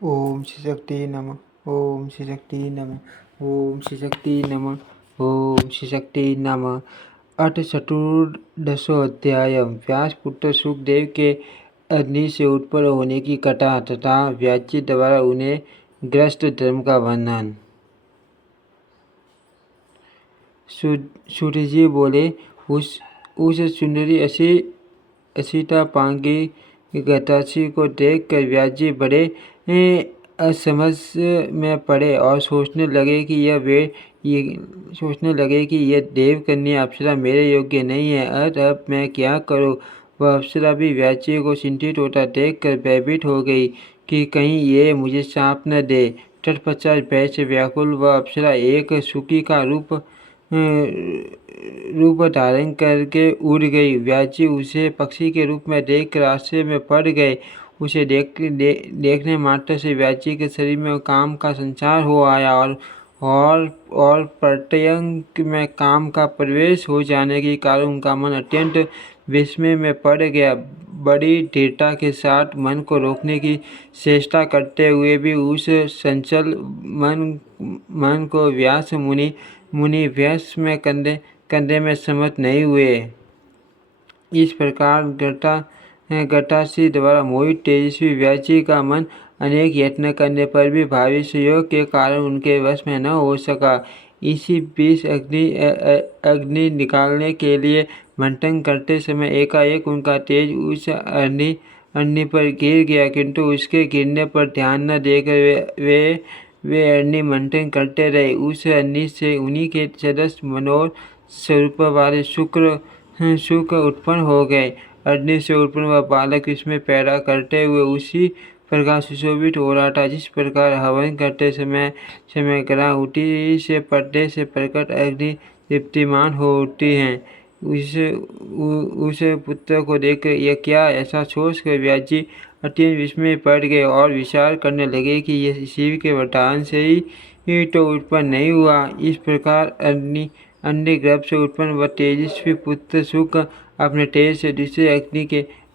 ओम श्री शक्ति नमः। ओम श्री शक्ति नमः। ओम श्री शक्ति नमः। ओम श्री शक्ति नमः। अथ चतुर्दशोऽध्याय। व्यासपुत्र सुखदेव के अग्नि से उत्पन्न होने की कथा तथा व्यास द्वारा उन्हें ग्रस्त धर्म का वर्णन। सूर्य जी बोले, उस सुंदरी असीतापांगी गतासी को देखकर व्यास जी बड़े असमझ में पड़े और सोचने लगे कि यह देव कन्या अप्सरा मेरे योग्य नहीं है। अब मैं क्या करूं? वह अप्सरा भी व्यास जी को चिंतित होता देखकर भयभीत हो गई कि कहीं ये मुझे शाप न दे। तत्पश्चात भय से व्याकुल वह अप्सरा एक सुखी का रूप धारण करके उड़ गई। व्यास जी उसे पक्षी के रूप में देखकर आश्चर्य में पड़ गए। उसे देखने मात्र से व्यास जी के शरीर में काम का संचार हो आया और प्रत्यंग में काम का प्रवेश हो जाने के कारण उनका मन अत्यंत विस्मय में पड़ गया। बड़ी दृढ़ता के साथ मन को रोकने की चेष्टा करते हुए भी उस संचल मन को व्यास मुनि व्यस में कंधे में समर्थ नहीं हुए। इस प्रकार गतासी द्वारा मोहित तेजस्वी व्यास जी का मन अनेक यत्न करने पर भी भावी संयोग के कारण उनके वश में न हो सका। इसी बीच अग्नि निकालने के लिए मंथन करते समय एकाएक उनका तेज उस अग्नि पर गिर गया, किंतु उसके गिरने पर ध्यान न देकर वे अग्नि मंथन करते रहे। उस अग्नि से उन्हीं के सदस्य मनोहर स्वरूप वाले शुक्र उत्पन्न हो गए। अग्नि से उत्पन्न वह बालक इसमें पैदा करते हुए उसी प्रकार सुशोभित हो रहा था जिस प्रकार हवन करते समय ग्रह से पर्दे से प्रकट अग्नि दीप्तिमान हो उठती हैं। उस पुत्र को देखकर यह क्या, ऐसा सोचकर व्यास जी अत्यंत विस्मय पड़ गए और विचार करने लगे कि यह शिव के वरदान से ही तो उत्पन्न नहीं हुआ। इस प्रकार अन्य गर्भ से उत्पन्न वह तेजस्वी पुत्र सुख अपने तेज से दूसरे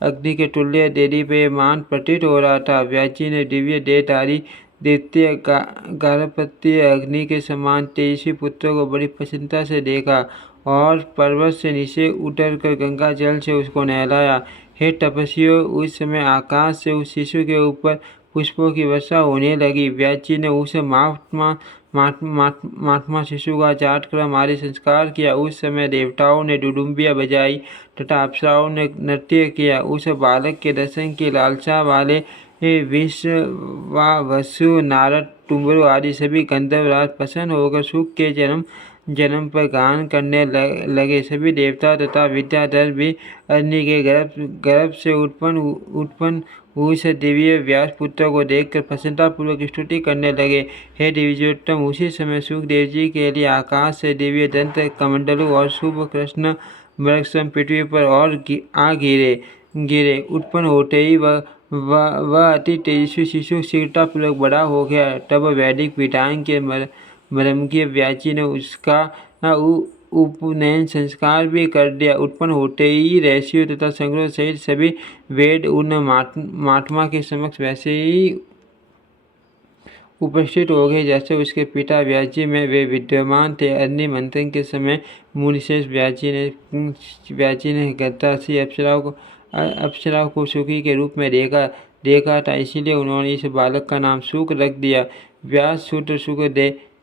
अग्नि के तुल्य देदीप्यमान प्रतीत हो रहा था। व्यास जी ने दिव्य देहधारी द्वितीय गार्हपत्य अग्नि के समान तेजस्वी पुत्र को बड़ी प्रसन्नता से देखा और पर्वत से नीचे उतरकर गंगा जल से उसको नहलाया। हे तपस्वियों, उस समय आकाश से उस शिशु के ऊपर पुष्पों की वर्षा होने लगी। व्यास जी ने उस महात्मा शिशु का जात क्रम आदि संस्कार किया। उस समय देवताओं ने डुडुम्बियाँ बजाई तथा अप्सराओं ने नृत्य किया। उस बालक के दर्शन की लालसा वाले वसु नारद टुम्बरु आदि सभी गंधर्वराज प्रसन्न होकर सुख के जन्म पर गान करने लगे। सभी देवता तथा विद्याधर भी अग्नि के गर्भ से उत्पन्न उस दिव्य व्यास पुत्र को देखकर प्रसन्नतापूर्वक स्तुति करने लगे। हे दिव्योत्तम, उसी समय सुखदेव जी के लिए आकाश से दिव्य दंत कमंडलु और शुभ कृष्ण मृगसम पृथ्वी पर और आ गिरे। उत्पन्न होते ही वह अति तेजस्वी शिशु शीघ्रतापूर्वक बड़ा हो गया। तब वैदिक विधान के मर्मज्ञ व्यास जी ने उसका उपनयन संस्कार भी कर दिया। उत्पन्न होते ही ऋषियों तथा संग्रह सहित सभी वेद उन महात्मा के समक्ष वैसे ही उपस्थित हो गए जैसे उसके पिता व्यास जी में वे विद्यमान थे। अग्नि मंथन के समय मुनिश्रेष्ठ व्यास जी ने गतासी अप्सरा को सुखी के रूप में देखा था, इसीलिए उन्होंने इस बालक का नाम सुख रख दिया। व्यास सूत्र सुख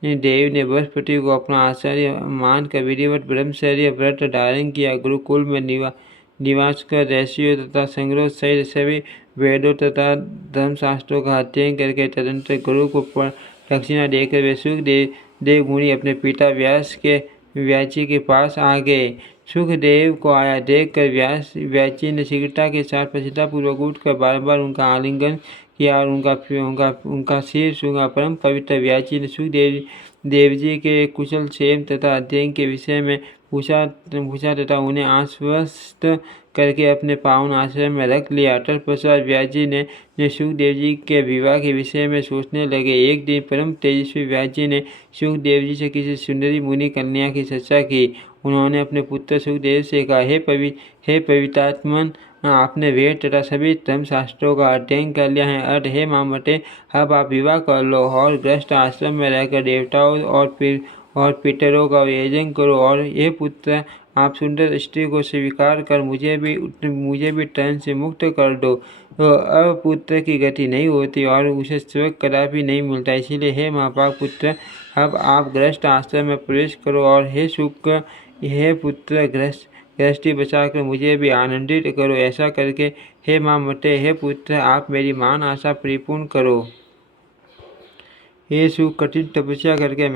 देव ने बृहस्पति को अपना आचार्य मानकर विधिवत ब्रह्मचर्य व्रत धारण किया। गुरुकुल में निवास कर ऋषियों तथा संग्रह सहित सभी वेदों तथा धर्मशास्त्रों का अध्ययन करके तदनंतर गुरु को दक्षिणा देकर वे सुखदेव मुनि अपने पिता व्यास जी के पास आ गए। सुखदेव को आया देखकर व्यास जी ने शीघ्रता के साथ प्रसन्नतापूर्वक उठकर बार उनका आलिंगन किया और उनका सिर छूंगा। परम पवित्र व्यास जी ने सुखदेव जी के कुशल क्षेम तथा अध्ययन के विषय में पूछा तथा उन्हें आश्वस्त करके अपने पावन आश्रम में रख लिया। तत्पश्चात व्यास जी ने सुखदेव जी के विवाह के विषय में सोचने लगे। एक दिन परम तेजस्वी व्यास जी ने सुखदेव जी से किसी सुंदरी मुनि कन्या की चर्चा की उन्होंने अपने पुत्र सुखदेव से कहा, हे पवित्रात्मन, आपने वेद तथा सभी धर्मशास्त्रों का अध्ययन कर लिया है। अर्थ, हे मामटे, अब आप विवाह कर लो और गृहस्थ आश्रम में रहकर देवताओं और पितरों का यजन करो। और ये पुत्र, आप सुंदर स्त्री को स्वीकार कर मुझे भी तन से मुक्त कर दो। तो अब पुत्र की गति नहीं होती और उसे स्वर्ग कदापि नहीं मिलता। इसीलिए हे महापाप पुत्र, अब आप गृहस्थ आश्रम में प्रवेश करो और हे पुत्र, गृहस्थी बचाकर मुझे भी आनंदित करो। ऐसा करके हे मामटे, हे पुत्र, आप मेरी मान आशा परिपूर्ण करो। हे सुख, कठिन तपस्या करके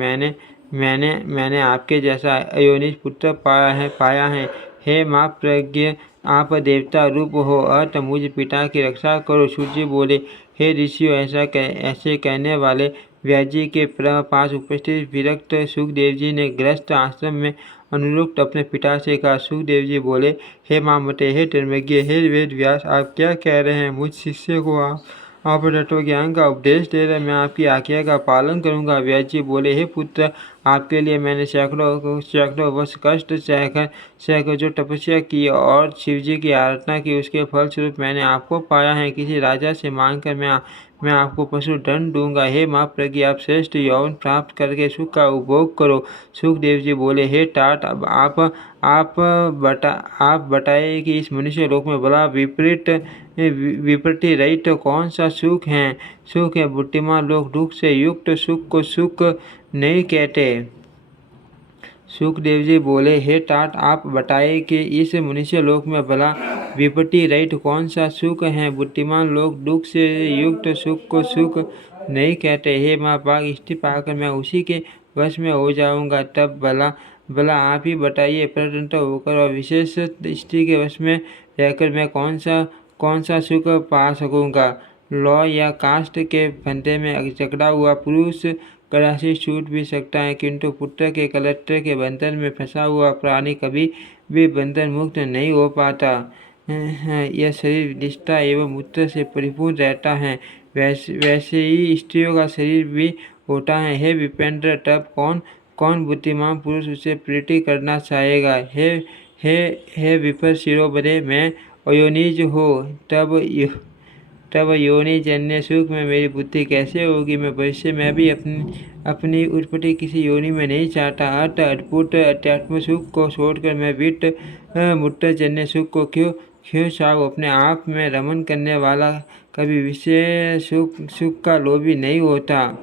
मैंने आपके जैसा अयोनिज पुत्र पाया है। हे माँ प्रज्ञ, आप देवता रूप हो, अत मुझ पिता की रक्षा करो। सूर्य बोले, हे ऋषियों, ऐसे कहने वाले व्यास जी के पास उपस्थित विरक्त सुखदेव जी ने गृहस्थ आश्रम में अनुरुक्त अपने पिता से कहा। सुखदेव जी बोले, हे मामटे, हे धर्मज्ञ, हे वेद व्यास, आप क्या कह रहे हैं? मुझ शिष्य को आप तत्व ज्ञान का उपदेश दे रहे, मैं आपकी आज्ञा का पालन करूंगा। व्यास जी बोले, हे पुत्र, आपके लिए मैंने सैकड़ों वर्ष कष्ट सहकर जो तपस्या की और शिवजी की आराधना की, उसके फलस्वरूप मैंने आपको पाया है। किसी राजा से मांगकर मैं आपको पशु दंड दूंगा। हे माँ प्रज्ञा, आप श्रेष्ठ यौवन प्राप्त करके सुख का उपभोग करो। सुखदेव जी बोले, हे तात, अब आप बताइए कि इस मनुष्य लोक में बड़ा विपत्ति रहित कौन सा सुख है? बुद्धिमान लोग दुख से युक्त सुख को सुख नहीं कहते। सुखदेव जी बोले, हे तात, आप बताइए कि इस मनुष्य लोक में भला विपत्ति रहित कौन सा सुख है? बुद्धिमान लोग दुख से युक्त सुख को सुख नहीं कहते। हे महाभाग, स्त्री पाकर मैं उसी के वश में हो जाऊंगा, तब भला आप ही बताइए, परतंत्र होकर और विशेष स्त्री के वश में रहकर मैं कौन सा सुख पा सकूंगा? लौ या काष्ठ के फंदे में जकड़ा हुआ पुरुष कदाचित छूट भी सकता है, किंतु पुत्र के कलत्र के बंधन में फंसा हुआ प्राणी कभी भी बंधन मुक्त नहीं हो पाता। यह शरीर निष्ठा एवं मूत्र से परिपूर्ण रहता है, वैसे ही स्त्रियों का शरीर भी होता है। हे विपेंद्र, तब कौन बुद्धिमान पुरुष उसे प्रीति करना चाहेगा? हे विपर शिरोबरे, मैं अयोनिज हो, तब योनि जन्य सुख में मेरी बुद्धि कैसे होगी? मैं भविष्य में भी अपनी उत्पत्ति किसी योनि में नहीं चाहता। अद्भुत अध्यात्म सुख को छोड़कर मैं वित्त मूत्र जन्य सुख को क्यों चाहूँ? अपने आप में रमन करने वाला कभी विषय सुख का लोभी नहीं होता।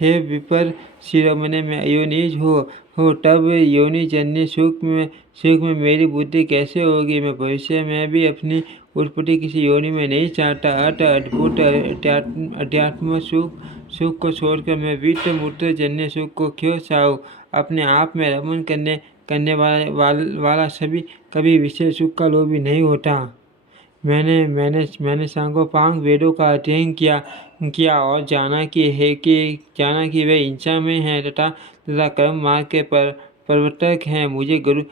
हे विपर शिरोमणि, मैं अयोनिज हो, तब योनि जन्य सुख में मेरी बुद्धि कैसे होगी? मैं भविष्य में भी अपनी उत्पत्ति किसी योनि में नहीं चाहता। अद्भुत अध्यात्म सुख को छोड़कर मैं वित्त मूत्र जन्य सुख को क्यों चाहूँ? अपने आप में रमन करने वाला सभी कभी विषय सुख का लोभी नहीं होता। मैंने सांगोपांग वेदों का अध्ययन किया और जाना कि वे हिंसा में हैं तथा कर्म मार्ग के प्रवर्तक हैं। मुझे गुरु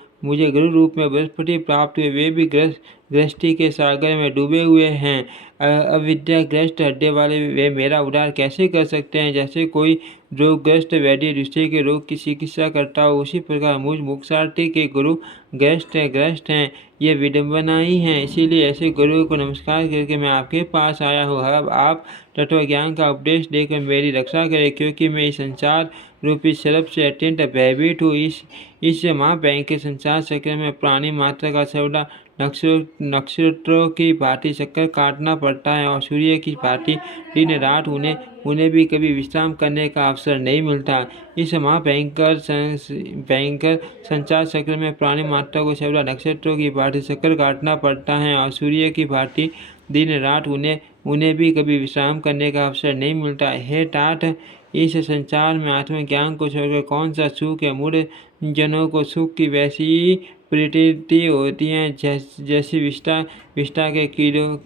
रूप में बृहस्पति प्राप्त हुए, वे भी गृहस्थी के सागर में डूबे हुए हैं। अविद्याग्रस्त हृदय वाले वे मेरा उद्धार कैसे कर सकते हैं? जैसे कोई रोगग्रस्त वैद्य दूसरे के रोग की चिकित्सा करता हो, उसी प्रकार मुझ मोक्षार्थी के गुरु ग्रस्त हैं। ये विडंबना ही है, इसीलिए ऐसे गुरु को नमस्कार करके मैं आपके पास आया हूँ। अब आप तत्व ज्ञान का उपदेश देकर मेरी रक्षा करें, क्योंकि मैं इस संसार रूपी सर्प से अत्यंत भयभीत हूँ। इस महाभयंकर के संसार चक्र में प्राणी मात्र का सर्वदा नक्षत्रों की भांति चक्कर काटना पड़ता है और सूर्य की भांति दिन रात उन्हें भी कभी विश्राम करने का अवसर नहीं मिलता। इस महाभयंकर संसार चक्र में प्राणी मात्र को सर्वदा नक्षत्रों की भांति चक्कर काटना पड़ता है और सूर्य की भांति दिन रात उन्हें भी कभी विश्राम करने का अवसर नहीं मिलता। हे तात, इस संसार में आत्मज्ञान को छोड़कर कौन सा सुख है? मूढ़ जनों को सुख की वैसी प्रतीति होती है जैसी विष्ठा के कीड़ों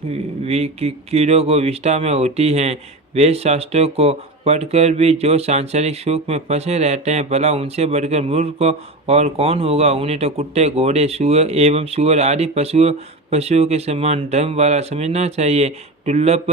को विष्ठा में होती हैं। वेद शास्त्रों को पढ़कर भी जो सांसारिक सुख में फंसे रहते हैं, भला उनसे बढ़कर मूर्ख और कौन होगा? उन्हें तो कुत्ते, घोड़े, सुअर आदि पशुओं के समान धर्म वाला समझना चाहिए। दुर्लभ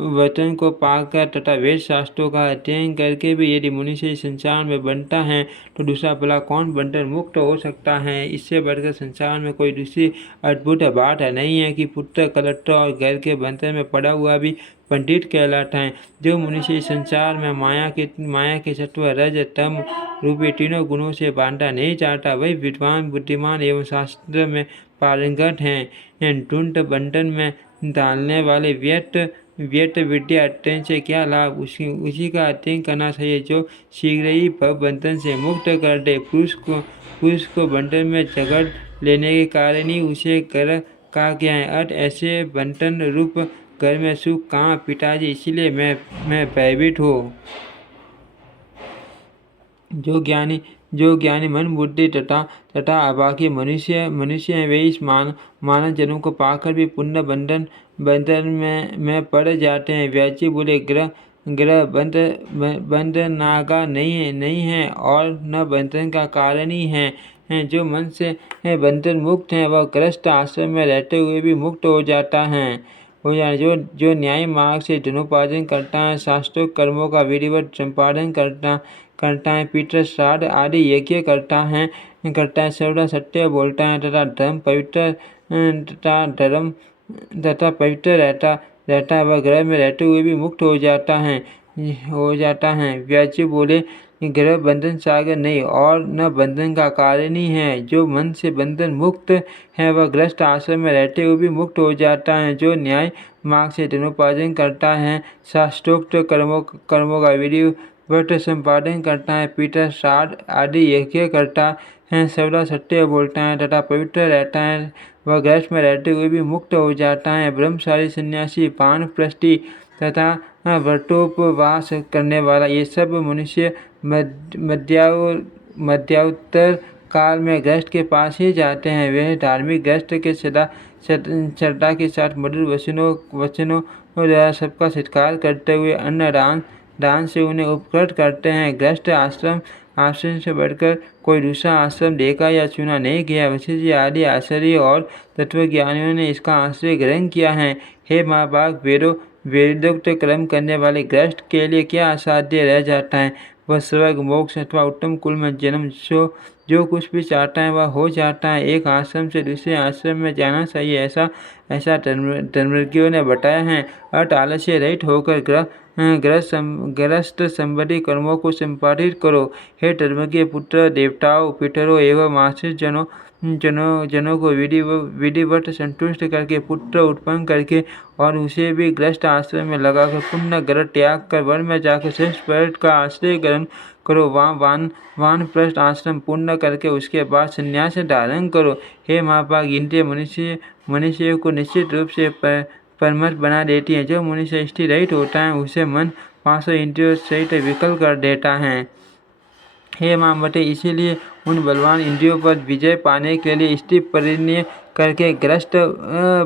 वचन को पाकर तथा वेद शास्त्रों का अध्ययन करके भी यदि मनुष्य इस संसार में बनता है तो दूसरा भला कौन बनकर मुक्त हो सकता है। इससे बढ़कर संसार में कोई दूसरी अद्भुत बात नहीं है कि पुत्र, कलत्र और घर के बंधन में पड़ा हुआ भी पंडित कहलाता है। जो मनुष्य इस संसार में माया के सत्व, रज, तम रूपी तीनों गुणों से बांधा नहीं चाहता, वही विद्वान, बुद्धिमान एवं शास्त्र में पारंगत हैं। ढूंढ बंधन में डालने वाले व्यर्थ विद्या अध्ययन से क्या लाभ, उसी का अध्ययन करना चाहिए जो शीघ्र ही भव बंधन से मुक्त कर दे। पुरुष को बंधन में जकड़ लेने के कारण ही उसे घर कहा गया है। अर्थ ऐसे बंधन रूप घर में सुख कहाँ पिताजी, इसीलिए मैं भयभीत हूँ। जो ज्ञानी मन, बुद्धि तथा अभागी मनुष्य हैं, वे इस मानव जन्म को पाकर भी पुण्य बंधन में पड़ जाते हैं। व्याची बोले, ग्रह बंधनागा नहीं है और न बंधन का कारण ही है। जो मन से बंधन मुक्त है वह गृहस्थ आश्रम में रहते हुए भी मुक्त हो जाता है। जो न्याय मार्ग से धनोपार्जन करता है, शास्त्रोक्त कर्मों का विधिवत संपादन करता है, पितृ श्राद्ध आदि यज्ञ करता है, सर्वदा सत्य बोलता है तथा पवित्र रहता है, वह ग्रह में रहते हुए भी मुक्त हो जाता है। व्याची बोले, ग्रह बंधन सागर नहीं और न बंधन का कारण ही है। जो मन से बंधन मुक्त है वह गृहस्थ आश्रम में रहते हुए भी मुक्त हो जाता है। जो न्याय मार्ग से धनोपार्जन करता है, शास्त्रोक्त कर्मों का विधिवत संपादन करता है, पितृ श्राद्ध आदि यज्ञ करता है, सर्वदा सत्य बोलता है तथा पवित्र रहता है, वह गृहस्थ में रहते हुए भी मुक्त हो जाता है। ब्रह्मचारी, सन्यासी, वानप्रस्थी तथा व्रतोपवास करने वाला, ये सब मनुष्य मध्योत्तर काल में गृहस्थ के पास ही जाते हैं। वे धार्मिक गृहस्थ के श्रद्धा के साथ मधुर वचनों द्वारा सबका सत्कार करते हुए अन्न दान से उन्हें उपकृत करते हैं। गृहस्थ आश्रम से बढ़कर कोई दूसरा आश्रम देखा या सुना नहीं गया। वशिष्ठ जी आदि आचार्य और तत्वज्ञानियों ने इसका आश्रय ग्रहण किया है। हे महाभाग, वेदोक्त कर्म करने वाले गृहस्थ के लिए क्या असाध्य रह जाता है। वह स्वर्ग, मोक्ष अथवा उत्तम कुल में जन्म जो कुछ भी चाहता है वह हो जाता है। एक आश्रम से दूसरे आश्रम में जाना चाहिए, ऐसा धर्मज्ञों ने बताया है। अर्थ आलस्य रहित होकर ग्रस्त संबंधी कर्मों को संपादित करो। हे धर्मज्ञ पुत्र, देवताओं, पितरों एवं आश्रित जनों को विधिवत संतुष्ट करके पुत्र उत्पन्न करके और उसे भी गृहस्थ आश्रम में लगाकर पुण्य ग्रह त्याग कर वन में जाकर श्रेष्ठ पर्वत का आश्रय ग्रहण करो। वानप्रस्थ आश्रम पूर्ण करके उसके बाद संन्यास धारण करो। हे महाभाग, इंद्रिय मनुष्य को निश्चित रूप से परमत बना देती है। जो मनुष्य स्थिर रहित होता है उसे मन 500 इंद्रियों सहित विकल कर देता है। हे मामवते, इसीलिए उन बलवान इंद्रियों पर विजय पाने के लिए स्थिर परिणय करके ग्रस्त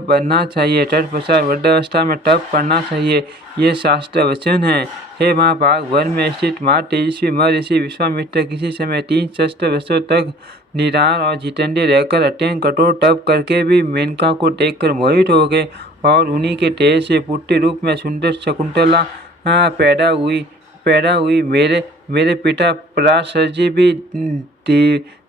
बनना चाहिए। तत्पश्चात वृद्धावस्था में तप करना चाहिए, ये शास्त्र वचन है। हे महाभाग, वन में स्थित माँ तेजस्वी महर्षि विश्वामित्र किसी समय 3 सहस्त्र वर्षों तक निराहार और जितेंद्रिय रहकर अत्यंत कठोर तप करके भी मेनका को देखकर मोहित हो गए और उन्हीं के तेज से पुत्री रूप में सुंदर शकुंतला पैदा हुई। मेरे पिता पराशर जी भी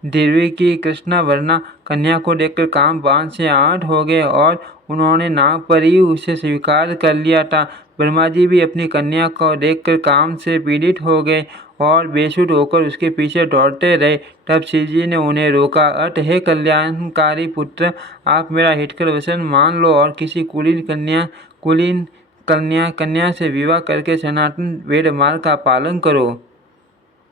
देवी की कृष्णा वर्णा कन्या को देखकर काम बाण से आठ हो गए और उन्होंने नाव पर ही उसे स्वीकार कर लिया था। ब्रह्मा जी भी अपनी कन्या को देखकर काम से पीड़ित हो गए और बेसुध होकर उसके पीछे दौड़ते रहे। तब शिव जी ने उन्हें रोका। अर्थ, हे कल्याणकारी पुत्र, आप मेरा हितकर वचन मान लो और किसी कुलीन कन्या से विवाह करके सनातन वेद मार्ग का पालन करो।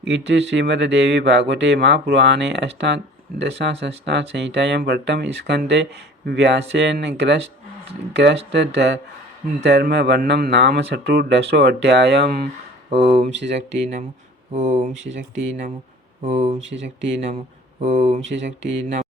इति श्रीमद्देवी भागवते महापुराणे अष्टादशसहस्र संहितायां प्रथम स्कंदे व्यासेन ग्रस्त धर्म वर्णम नाम चतुर्दशोऽध्यायः। ओम श्री शक्ति नमः। ओम श्री शक्ति नमः। ओम श्री शक्ति नमः। ओम श्री शक्ति नमः।